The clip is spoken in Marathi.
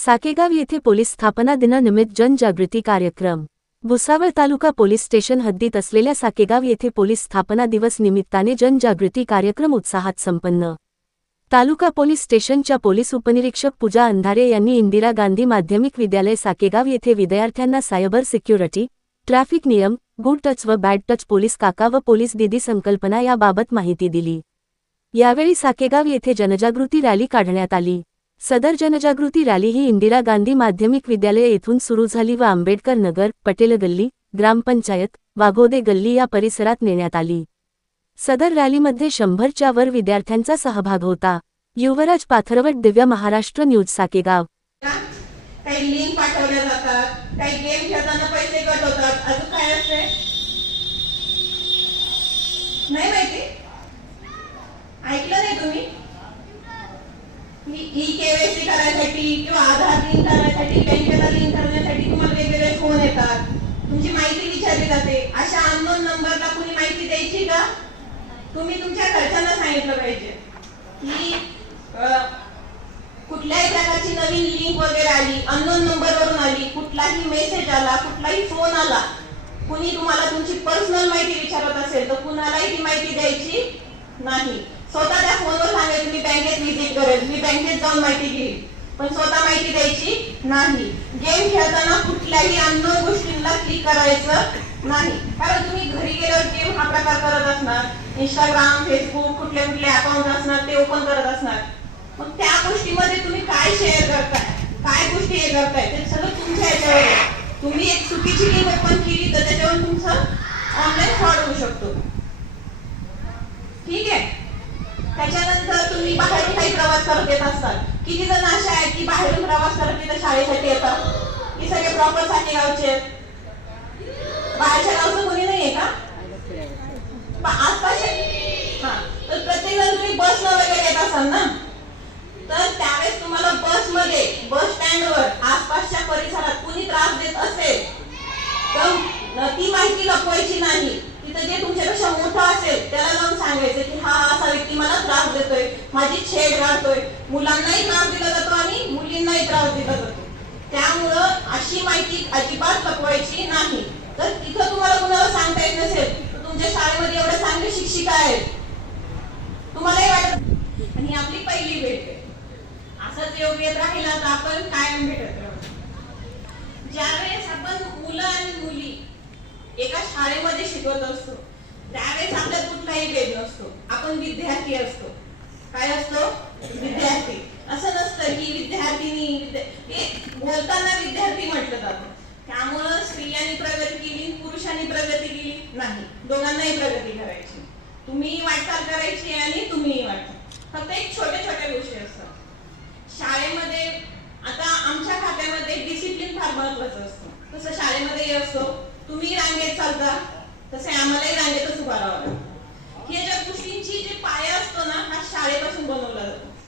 साकेगाव येथे पोलीस स्थापना दिनानिमित्त जनजागृती कार्यक्रम। भुसावळ तालुका पोलीस स्टेशन हद्दीत असलेल्या साकेगाव येथे पोलीस स्थापना दिवस निमित्ताने जनजागृती कार्यक्रम उत्साहात संपन्न। तालुका पोलीस स्टेशनच्या पोलीस उपनिरीक्षक पूजा अंधारे यांनी इंदिरा गांधी माध्यमिक विद्यालय साकेगाव येथे विद्यार्थ्यांना सायबर सिक्युरिटी, ट्रॅफिक नियम, गुड टच व बॅड टच, पोलीस काका व पोलीस दीदी संकल्पना याबाबत माहिती दिली। यावेळी साकेगाव येथे जनजागृती रॅली काढण्यात आली। सदर जनजागृती रॅली ही इंदिरा गांधी माध्यमिक विद्यालय येथून सुरू झाली व आंबेडकर नगर, पटेल गल्ली, ग्रामपंचायत, वाघोदे गल्ली या परिसरात नेण्यात आली। सदर रॅलीमध्ये 100च्या वर विद्यार्थ्यांचा सहभाग होता। युवराज पाथरवट, दिव्य महाराष्ट्र न्यूज, साकेगाव। काही लिंक पाठवल्या जातात, काही गेम खेळताना पैसे कट होतात, अजून काय असते नाही माहिती? ऐकलं नाही तुम्ही? ई-केवायसी करायसाठी किंवा आधार लिंक करण्यासाठी, बँकेला लिंक करण्यासाठी तुम्हाला वेगवेगळे फोन येतात, तुमची माहिती विचारली जाते। अशा अननोन नंबरला कुणी माहिती द्यायची का? तुम्ही तुमच्या घरच्यांना सांगितलं पाहिजे की कुठल्याही प्रकारची नवीन लिंक वगैरे आली, अननोन नंबरवरून आली, कुठलाही मेसेज आला, कुठलाही फोन आला, कुणी तुम्हाला तुमची पर्सनल माहिती विचारत असेल तर कुणालाही ती माहिती द्यायची नाही। स्वतः त्या फोनवर सांगायचं मी बँकेत व्हिजिट करेल, मी बँकेत जाऊन माहिती घेईल, पण स्वतः माहिती द्यायची नाही। गेम खेळताना कुठल्याही अननोन गोष्टींना क्लिक करायचं नाही, कारण तुम्ही घरी गेल्यावर गेम हा प्रकार करत असणार, इंस्टाग्राम, फेसबुक, कुठले कुठले अकाउंट असणार ते ओपन करत असणार। मग त्या गोष्टीमध्ये तुम्ही काय शेअर करताय, काय गोष्टी हे करताय ते सगळं तुमच्या ह्याच्यावर आहे। तुम्ही एक चुकीची लिंक ओपन केली तर त्याच्यावर तुमचं ऑनलाईन फ्रॉड होऊ शकतो, ठीक आहे? त्याच्यानंतर तुम्ही बाहेरून काही प्रवास करत येत असतात, किती जण अशा आहेत की बाहेरून प्रवास करत येतात शाळेसाठी येतात, की सगळे प्रॉपर साकेगावचे, बाहेरच्या गावचं कोणी नाहीये का आसपास? हा, तर प्रत्येक जण तुम्ही बसनं वगैरे येत असाल ना, तर त्यावेळेस तुम्हाला बसमध्ये, बस स्टँडवर, आसपासच्या परिसरात कुणी त्रास देत असेल तर ती माहिती लपवायची नाही। तिथे जे तुमच्यापेक्षा मोठा असेल त्याला जाऊन सांगायचं की हा असा व्यक्ती मला त्रास देतोय, माझी छेड काढतोय, मुलांनाही त्रास दिला जातो आणि मुलींनाही त्रास दिला जातो। त्यामुळं अशी माहिती अजिबात लपवायची नाही। तर तिथं तुम्हाला कुणाला सांगता येत नसेल तर तुमच्या शाळेमध्ये एवढे चांगले शिक्षिका आहेत, तुम्हालाही वाटत आणि आपली पहिली भेट आहे, असंच योग येत राहिला तर आपण कायम भेटत राहू। ज्यावेळेस आपण मुलं आणि मुली एका शाळेमध्ये शिकवत असतो त्यावेळेस आपल्यात कुठलाही भेद नसतो, आपण विद्यार्थी असतो। काय असतो? विद्यार्थी। असं नसतं की विद्यार्थिनी, बोलताना विद्यार्थी म्हटलं जातं। त्यामुळं स्त्रियांनी प्रगती केली, पुरुषांनी प्रगती केली नाही, दोघांनाही प्रगती करायची, तुम्ही वाटचाल करायची आणि तुम्हीही वाटचाल। फक्त एक छोट्या छोट्या गोष्टी असतात शाळेमध्ये। आता आमच्या खात्यामध्ये डिसिप्लिन फार महत्वाचं असतं, तसं शाळेमध्ये असतो। तुम्ही रांगेत चालता तसे आम्हालाही रांगेतच उभा राहावं लागतं। ह्या ज्या गोष्टींची जे पाया असतो ना हा शाळेपासून बनवला जातो।